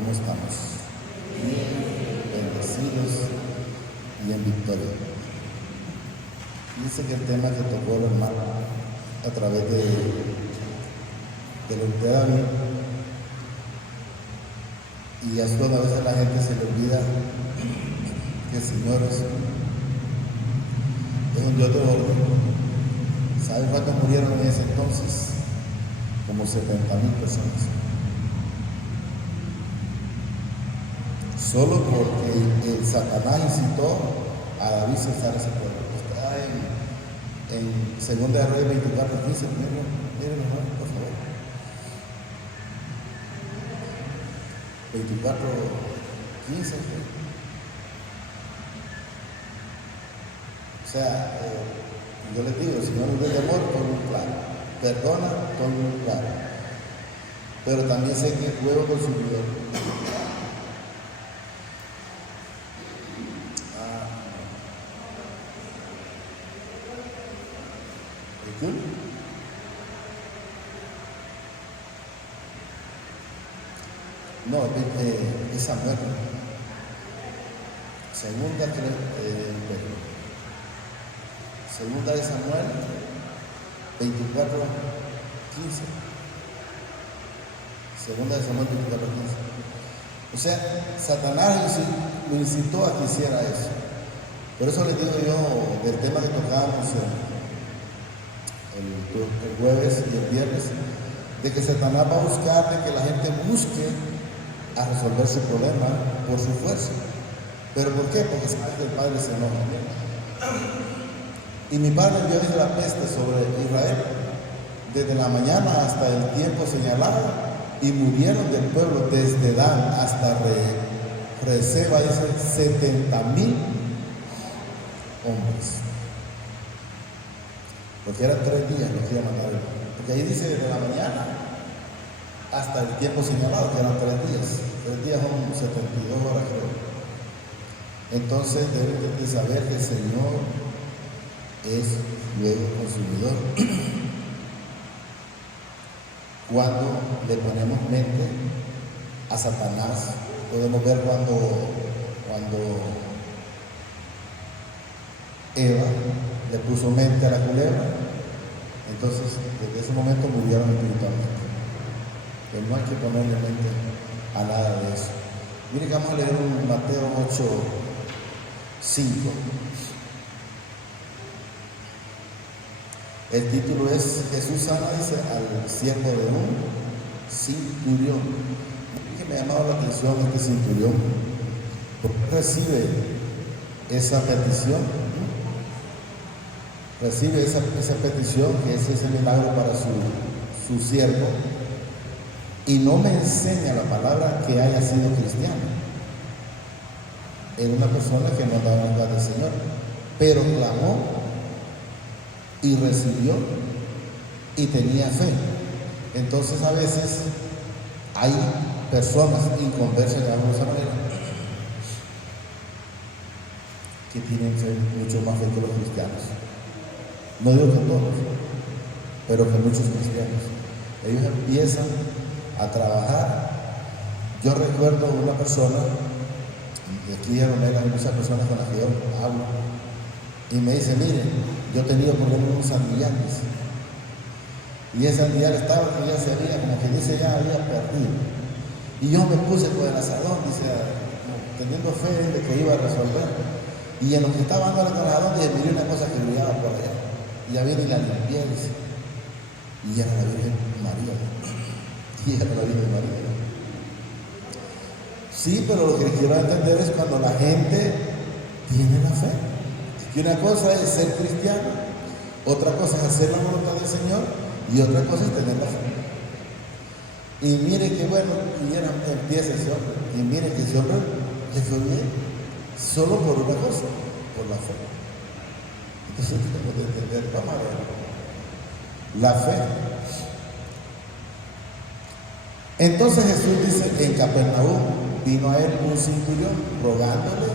¿Cómo estamos? Bien, bendecidos y en victoria. Dice que el tema que tocó el hermano a través de lo de David, y así a veces a la gente se le olvida que el Señor es un Dios de orden. ¿Sabe cuántos murieron en ese entonces? Como 70,000 personas. Solo porque el Satanás incitó a David a cesar ese pueblo. Está en 2 de Reyes 24:15. Miren, por favor. 24:15. O sea, yo les digo, el Señor nos dé amor, todo muy claro. Perdona, todo muy claro. Pero también sé que el fuego consumidor. No, es Samuel. Segunda de Samuel 24:15. Segunda de Samuel 24:15. O sea, Satanás lo incitó a que hiciera eso. Por eso les digo yo del tema que tocábamos el jueves y el viernes, de que Satanás va a buscar de que la gente busque a resolver su problema por su fuerza. ¿Pero por qué? Porque sabe que el Padre se enoja. Y mi Padre envió desde la peste sobre Israel, desde la mañana hasta el tiempo señalado, y murieron del pueblo desde Dan hasta Rezeba, dice 70,000 hombres. Porque eran 3 días los que iban a matar. Porque ahí dice desde la mañana hasta el tiempo señalado, que eran 3 días. 3 días son 72 horas, creo. Entonces deben de saber que el Señor es fuego consumidor. Cuando le ponemos mente a Satanás, podemos ver cuando Eva le puso mente a la culebra, entonces desde ese momento murieron espiritualmente. Pero no hay que ponerle mente a nada de eso. Mire que vamos a leer un Mateo 8:5. El título es Jesús sana, dice, al siervo de un centurión. Que me ha llamado la atención este centurión, porque recibe esa petición. Recibe esa petición, que es ese milagro para su siervo, y no me enseña la palabra que haya sido cristiano. Era una persona que no andaba en la del Señor, pero clamó y recibió y tenía fe. Entonces a veces hay personas inconversas, de alguna manera, que tienen fe, mucho más fe que los cristianos. No digo que todos, pero que muchos cristianos. Ellos empiezan a trabajar. Yo recuerdo una persona, de aquí a Romero hay muchas personas con las que yo hablo, y me dice, miren, yo he tenido problemas con un sandillán, y ese sandillán estaba que ya se había, como que dice, ya había perdido. Y yo me puse con el asadón, dice, teniendo fe de que iba a resolver. Y en lo que estaba andando con el asadón, dije, miré una cosa que brillaba por allá. Y ya viene y la limpié, dice. Y era la Virgen María. Y era la Virgen María. Sí, pero lo que quiero entender es cuando la gente tiene la fe. Que una cosa es ser cristiano, otra cosa es hacer la voluntad del Señor, y otra cosa es tener la fe. Y mire que bueno, y empieza ese hombre, y mire que ese hombre le fue bien, solo por una cosa, por la fe. Entonces tenemos que entender, vamos a ver, la fe. Entonces Jesús dice, en Capernaum vino a él un centurión rogándole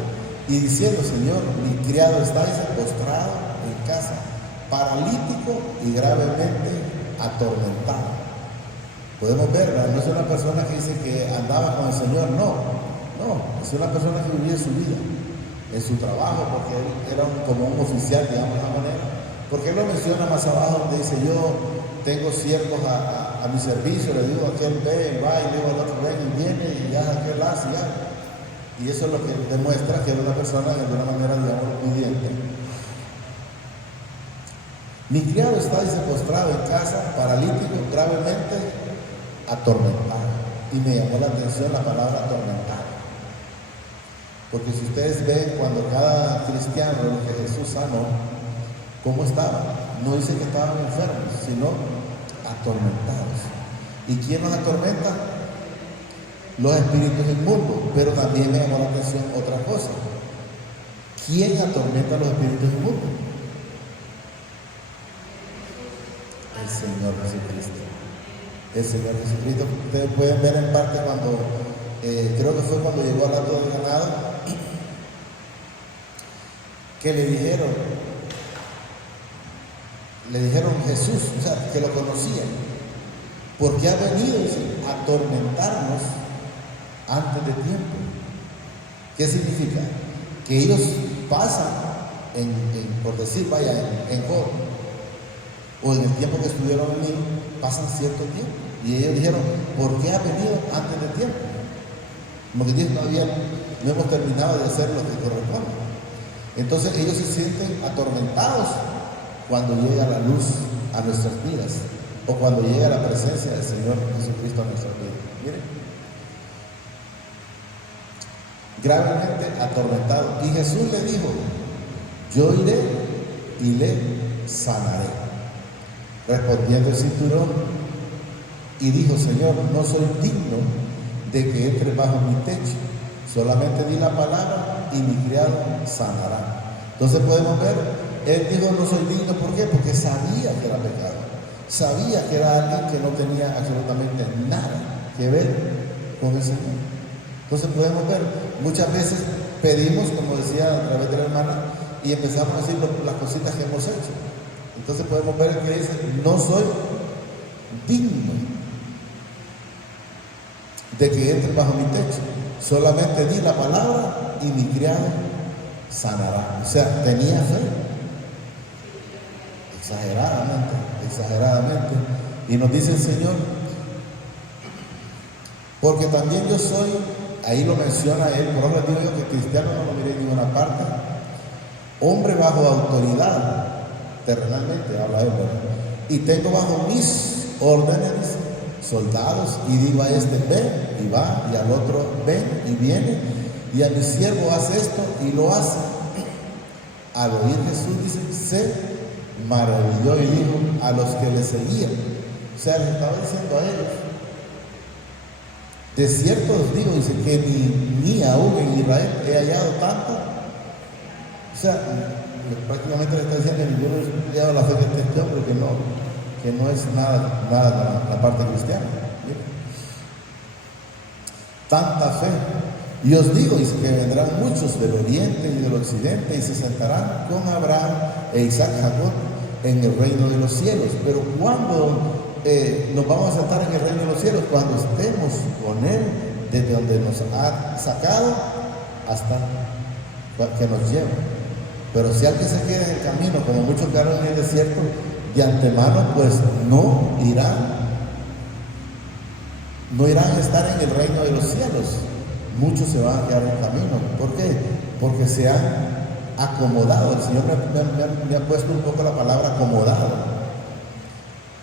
y diciendo, Señor, mi criado está postrado en casa, paralítico y gravemente atormentado. Podemos verla, no es una persona que dice que andaba con el Señor, no, es una persona que vivía su vida, en su trabajo, porque él era como un oficial, digamos de la manera, porque él lo menciona más abajo, donde dice, yo tengo siervos a mi servicio, le digo a aquel ve, va, y le digo al otro ven y viene, y ya aquel hace, ya. Y eso es lo que demuestra que era una persona de alguna manera, digamos, obediente. Mi criado está, dice, postrado en casa, paralítico, gravemente atormentado. Y me llamó la atención la palabra atormentado. Porque si ustedes ven cuando cada cristiano, lo que Jesús sanó, ¿cómo estaba? No dice que estaban enfermos, sino atormentados. ¿Y quién nos atormenta? Los espíritus inmundos. Pero también me llamó la atención otra cosa. ¿Quién atormenta a los espíritus inmundos? El Señor Jesucristo. El Señor Jesucristo. Ustedes pueden ver en parte cuando, creo que fue cuando llegó al hato del ganado, que le dijeron Jesús, o sea, que lo conocían, porque ha venido, dice, a atormentarnos antes de tiempo. ¿Qué significa? Que ellos pasan, por decir, vaya, en Job, o en el tiempo que estuvieron en mí, pasan cierto tiempo. Y ellos dijeron, ¿por qué ha venido antes de tiempo? Como que Dios todavía no hemos terminado de hacer lo que corresponde. Entonces ellos se sienten atormentados cuando llega la luz a nuestras vidas, o cuando llega la presencia del Señor Jesucristo a nuestras vidas. Miren, gravemente atormentado. Y Jesús le dijo, yo iré y le sanaré. Respondiendo el centurión y dijo, Señor, no soy digno de que entre bajo mi techo, solamente di la palabra y mi criado sanará. Entonces podemos ver, él dijo, no soy digno, ¿por qué? Porque sabía que era pecado, sabía que era alguien que no tenía absolutamente nada que ver con el Señor. Entonces podemos ver, muchas veces pedimos, como decía a través de la hermana, y empezamos a decir las cositas que hemos hecho. Entonces podemos ver que dice, no soy digno de que entre bajo mi techo, solamente di la palabra y mi criado sanará. O sea, tenía fe, exageradamente. Y nos dice el Señor, porque también yo soy, ahí lo menciona él, por ahora digo que cristiano no lo miré en ninguna parte, hombre bajo autoridad, terrenalmente habla él, y tengo bajo mis órdenes soldados, y digo a este ven y va, y al otro ven y viene, y a mi siervo hace esto y lo hace. Al oír Jesús dice, se maravilló y dijo a los que le seguían, o sea, les estaba diciendo a ellos, de cierto os digo, dice, que ni aún en Israel he hallado tanto, o sea, prácticamente le está diciendo que ninguno ha hallado la fe que este hombre, que no es nada la parte cristiana. ¿Bien? Tanta fe. Y os digo, dice, que vendrán muchos del oriente y del occidente y se sentarán con Abraham e Isaac y Jacob en el reino de los cielos. Pero cuando nos vamos a sentar en el reino de los cielos, cuando estemos con Él desde donde nos ha sacado hasta que nos lleve. Pero si alguien se queda en el camino, como muchos quedaron en el desierto, de antemano pues no irán a estar en el reino de los cielos. Muchos se van a quedar en el camino. ¿Por qué? Porque se han acomodado. El Señor me ha puesto un poco la palabra acomodado.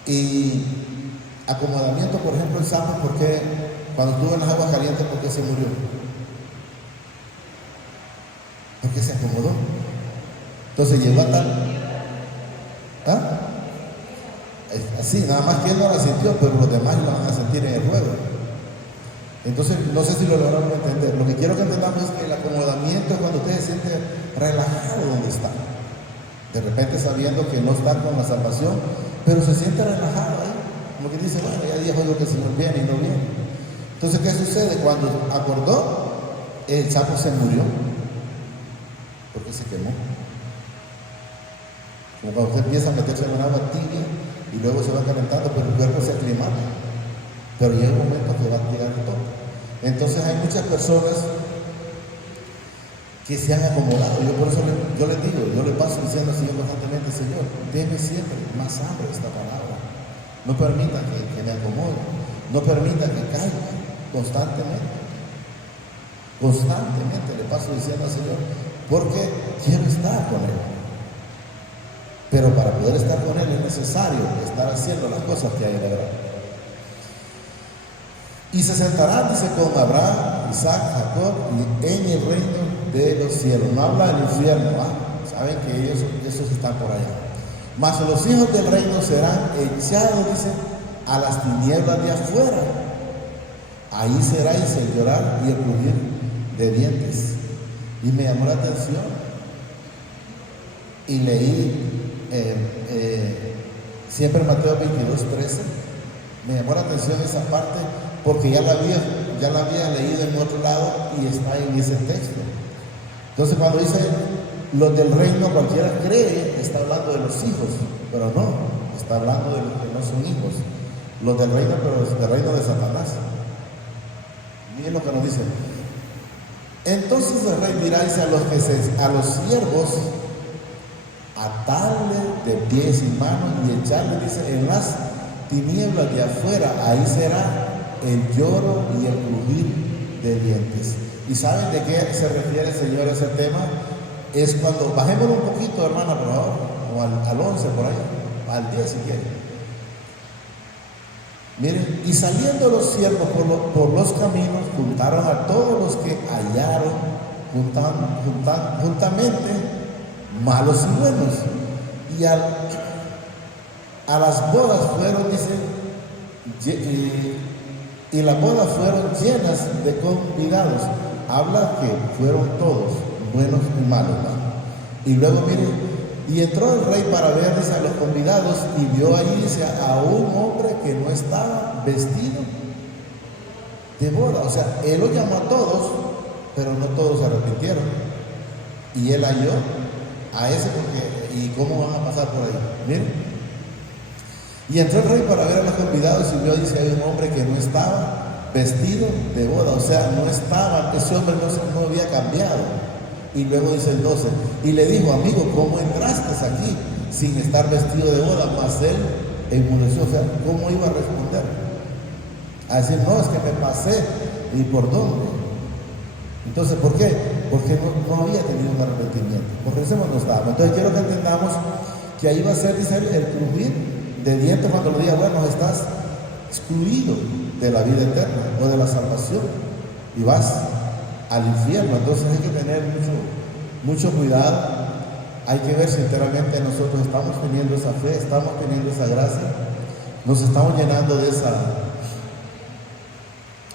Y acomodamiento, por ejemplo, el Salmo, porque cuando estuvo en las aguas calientes, ¿por qué se murió? Porque se acomodó. Entonces llegó a tal... Así, nada más que él no la sintió, pero los demás la van a sentir en el ruedo. Entonces, no sé si lo lograron entender. Lo que quiero que entendamos es que el acomodamiento es cuando usted se siente relajado donde está. De repente sabiendo que no está con la salvación, pero se siente relajado ahí. Como que dice, bueno, ya dijo yo que el Señor viene y no viene. Entonces, ¿qué sucede? Cuando acordó, el sapo se murió. Porque se quemó. Como cuando usted empieza a meterse en un agua tibia y luego se va calentando, pero el cuerpo se aclimata. pero llega un momento que va a llegar el tope. Entonces hay muchas personas que se han acomodado. Yo por eso yo les digo, yo le paso diciendo al Señor constantemente: Señor, deme siempre más hambre esta palabra. No permita que me acomode, no permita que caiga constantemente. Constantemente le paso diciendo al Señor, porque quiero estar con Él. Pero para poder estar con Él es necesario estar haciendo las cosas que hay de verdad. Y se sentarán, dice, con Abraham, Isaac, Jacob, en el reino de los cielos. No habla del infierno, saben que esos están por allá. Mas los hijos del reino serán echados, dice, a las tinieblas de afuera. Ahí será el llorar y el crujir de dientes. Y me llamó la atención y leí siempre Mateo 22:13. Me llamó la atención esa parte porque ya la había leído en otro lado y está en ese texto. Entonces cuando dice los del reino, cualquiera cree que está hablando de los hijos, pero no, está hablando de los que no son hijos. Los del reino, pero los del reino de Satanás. Miren lo que nos dice. Entonces el rey dirá a los siervos: atarle de pies y manos y echarle, dice, en las tinieblas de afuera. Ahí será el lloro y el crujir de dientes. ¿Y saben de qué se refiere el Señor a ese tema? Es cuando, bajémoslo un poquito, hermana, por favor, o al 11 por ahí, al 10 si quieren. Miren, y saliendo los siervos por los caminos, juntaron a todos los que hallaron juntamente, malos y buenos. Y a las bodas fueron, dice, y las bodas fueron llenas de convidados. Habla que fueron todos, buenos y malos, ¿no? Y luego, miren, y entró el rey para ver, dice, a los convidados, y vio allí, dice, a un hombre que no estaba vestido de boda. O sea, él lo llamó a todos, pero no todos se arrepintieron. Y él halló a ese porque, ¿y cómo van a pasar por ahí? Miren. Y entró el rey para ver a los convidados y vio, dice, hay un hombre que no estaba vestido de boda. O sea, no estaba, ese hombre no había cambiado. Y luego dice el 12, y le dijo: amigo, ¿cómo entraste aquí sin estar vestido de boda? Mas él enmudeció. O sea, ¿cómo iba a responder? A decir: no, es que me pasé. ¿Y por dónde? Entonces, ¿por qué? Porque no había tenido un arrepentimiento. Por eso no estaba. Entonces quiero que entendamos que ahí va a ser, dice, el crujir de dientes cuando le diga: bueno, estás excluido de la vida eterna o de la salvación y vas al infierno. Entonces hay que tener mucho cuidado. Hay que ver si enteramente nosotros estamos teniendo esa fe, estamos teniendo esa gracia, nos estamos llenando de esa.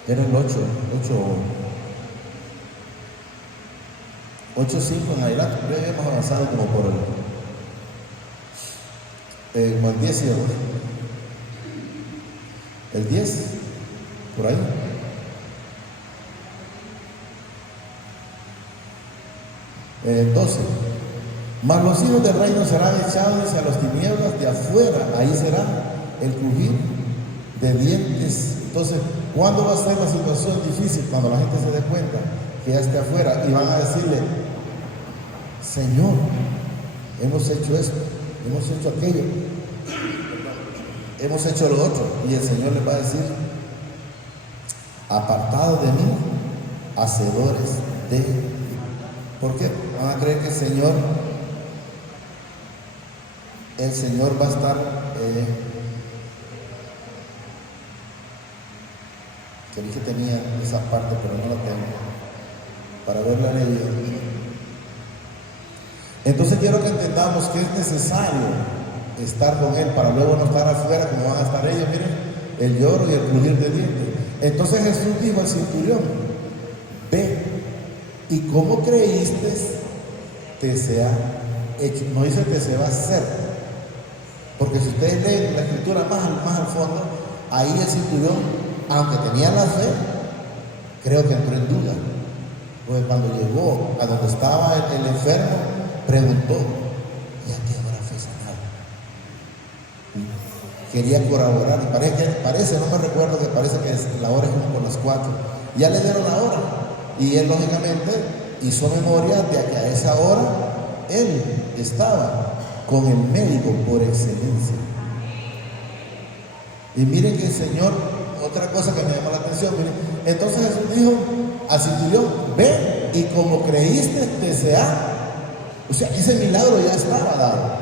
Era el 8:5 en adelante, pero ya hemos avanzado como por el 10 y el 10, por ahí. El 12. Mas los hijos del reino serán echados a las tinieblas de afuera. Ahí será el crujir de dientes. Entonces, ¿cuándo va a ser la situación difícil? Cuando la gente se dé cuenta que ya esté afuera y van a decirle: Señor, hemos hecho esto, hemos hecho aquello, hemos hecho lo otro. Y el Señor les va a decir: apartados de mí, hacedores de. ¿Por qué? Van a creer que el Señor va a estar, que dije tenía esa parte, pero no la tengo, para verla leída. Entonces quiero que entendamos que es necesario estar con Él para luego no estar afuera como van a estar ellos. Miren, el lloro y el crujir de dientes. Entonces Jesús dijo al centurión: ve, y como creíste, te sea hecho. No dice que se va a hacer, porque si ustedes leen la escritura más al fondo, ahí el centurión, aunque tenía la fe, creo que entró en duda, porque cuando llegó a donde estaba el enfermo, preguntó: ¿y a qué habrá fe sanado? quería colaborar, y parece, no me recuerdo, que parece que la hora es como por las 4. Ya le dieron la hora, y él lógicamente hizo memoria de que a esa hora él estaba con el médico por excelencia. Y miren que el Señor, otra cosa que me llama la atención, miren, entonces Jesús dijo al centurión: ve y como creíste te sea. O sea, ese milagro ya estaba dado,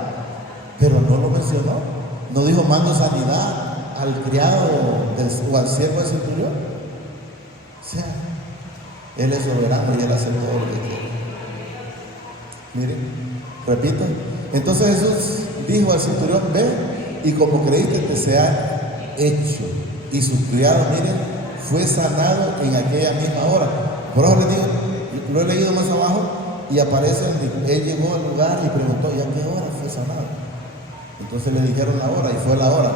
pero no lo mencionó. No dijo: mando sanidad al criado o al siervo del centurión. O sea, Él es soberano y Él hace todo lo que quiere. Miren, repito. Entonces Jesús dijo al centurión: ve y como creíste te sea hecho. Y su criado, miren, fue sanado en aquella misma hora. Por eso les digo, lo he leído más abajo y aparece, él llegó al lugar y preguntó: ¿y a qué hora fue sanado? Entonces le dijeron la hora, y fue la hora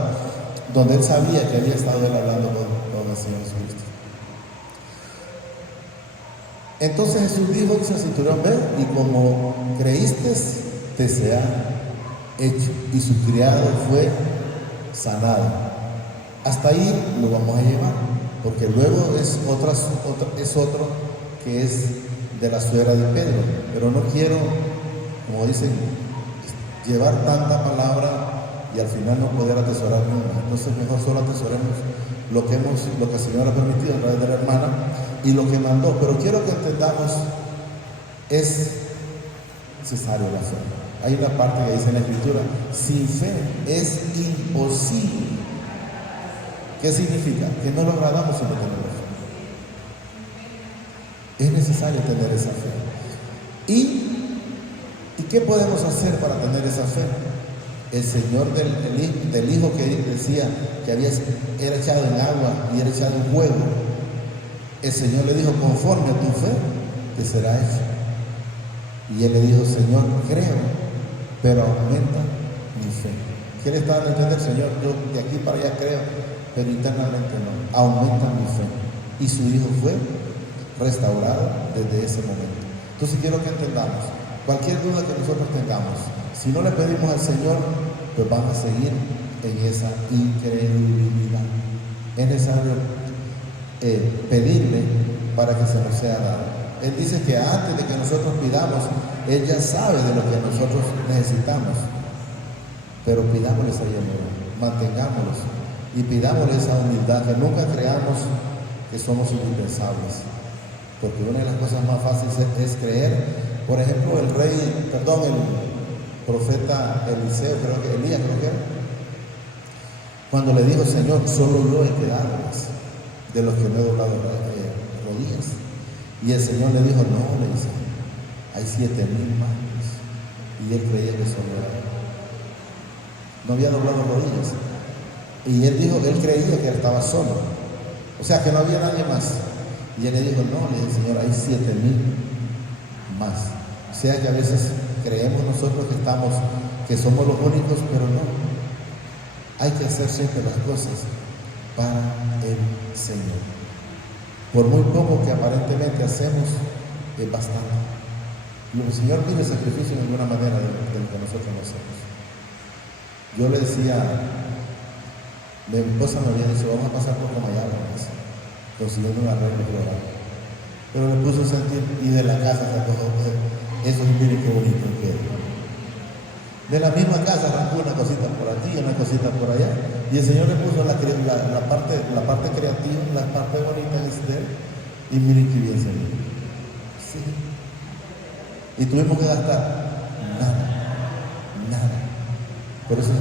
donde él sabía que había estado él hablando con el Señor Jesucristo. Entonces Jesús dijo al centurión: ve y como creíste te sea hecho. Y su criado fue sanado. Hasta ahí lo vamos a llevar, porque luego es otro que es de la suegra de Pedro. Pero no quiero, como dicen, llevar tanta palabra y al final no poder atesorar nada. Entonces mejor solo atesoremos lo que el Señor ha permitido a través de la hermana y lo que mandó. Pero quiero que entendamos, es necesario la fe. Hay una parte que dice en la Escritura: sin fe es imposible. ¿Qué significa? Que no lo agradamos si no tenemos fe. Es necesario tener esa fe. ¿Y qué podemos hacer para tener esa fe? El Señor del hijo que decía que era echado en agua y era echado en fuego, el Señor le dijo: conforme a tu fe te será hecho. Y él le dijo: Señor, creo, pero aumenta mi fe. ¿Qué le está dando a entender? Señor, yo de aquí para allá creo, pero internamente no. Aumenta mi fe. Y su hijo fue restaurado desde ese momento. Entonces quiero que entendamos, cualquier duda que nosotros tengamos, si no le pedimos al Señor, pues vamos a seguir en esa incredulidad. Es necesario pedirle para que se nos sea dado. Él dice que antes de que nosotros pidamos, Él ya sabe de lo que nosotros necesitamos. Pero pidámosle esa llamada, mantengámoslos y pidámosle esa humildad, que nunca creamos que somos indispensables. Porque una de las cosas más fáciles es creer. Por ejemplo, el profeta Eliseo, Elías, cuando le dijo: Señor, solo yo he quedado de los que me he doblado rodillas. Y el Señor le dijo: no, le dice, hay 7,000 más. Y él creía que solo era. No había doblado rodillas. Y él creía que estaba solo. O sea, que no había nadie más. Y él le dijo: no, le dice, Señor, hay 7,000 más. O sea que a veces creemos nosotros que somos los únicos, pero no. Hay que hacer siempre las cosas para el Señor. Por muy poco que aparentemente hacemos, es bastante. Y el Señor pide sacrificio de alguna manera de lo que nosotros no hacemos. Yo le decía, mi esposa me había dicho: vamos a pasar por Comayagua, consiguiendo un arreglo global. Pero le puso sentir, y de la casa sacó eso, y miren qué bonito que es. De la misma casa arrancó una cosita por aquí, una cosita por allá, y el Señor le puso la parte creativa, la parte bonita de él, y miren qué bien se ve. Sí. Y tuvimos que gastar nada. Por eso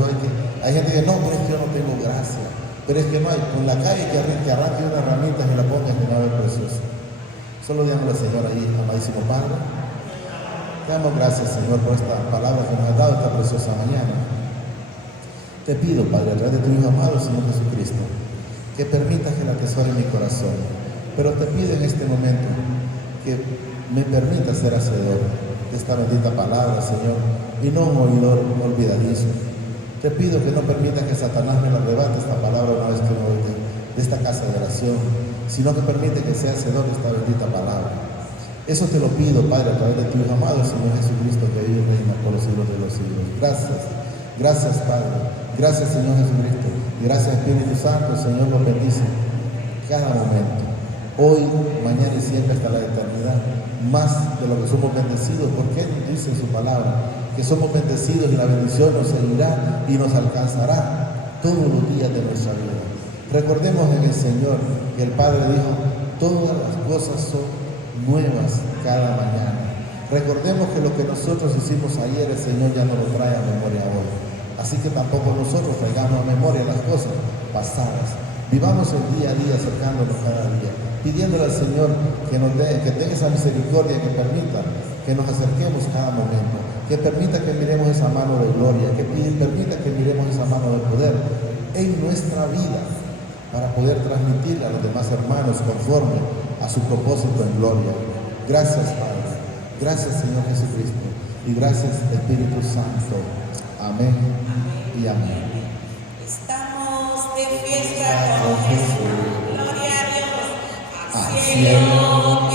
hay gente que no, pero es que yo no tengo gracia. Pero es que no hay, con la calle que arranque una herramienta y la ponga en una vez preciosa. Solo digamos al Señor ahí: amadísimo Padre, te damos gracias, Señor, por esta palabra que nos has dado esta preciosa mañana. Te pido, Padre, a través de tu Hijo amado, Señor Jesucristo, que permitas que la atesore en mi corazón. Pero te pido en este momento que me permitas ser hacedor de esta bendita palabra, Señor, y no un oidor olvidadizo. Te pido que no permita que Satanás me la arrebate esta palabra una vez que me voy de esta casa de oración, sino que permite que sea hacedor de esta bendita palabra. Eso te lo pido, Padre, a través de tu Hijo amado, Señor Jesucristo, que vive y reina por los siglos de los siglos. Gracias, Padre. Gracias, Señor Jesucristo. Y gracias, Espíritu Santo. El Señor nos bendice cada momento. Hoy, mañana y siempre hasta la eternidad. Más de lo que somos bendecidos. Porque Él dice en su palabra que somos bendecidos y la bendición nos seguirá y nos alcanzará todos los días de nuestra vida. Recordemos en el Señor que el Padre dijo: todas las cosas son nuevas cada mañana. Recordemos que lo que nosotros hicimos ayer, el Señor ya no lo trae a memoria hoy. Así que tampoco nosotros traigamos a memoria las cosas pasadas. Vivamos el día a día acercándonos cada día, pidiéndole al Señor que nos dé, que tenga esa misericordia, que permita que nos acerquemos cada momento, que permita que miremos esa mano de gloria, que permita que miremos esa mano de poder en nuestra vida, para poder transmitirle a los demás hermanos conforme a su propósito en gloria. Gracias, Padre. Gracias, Señor Jesucristo. Y gracias, Espíritu Santo. Amén y amén. Estamos de fiesta con Jesús. Gloria a Dios. Al cielo.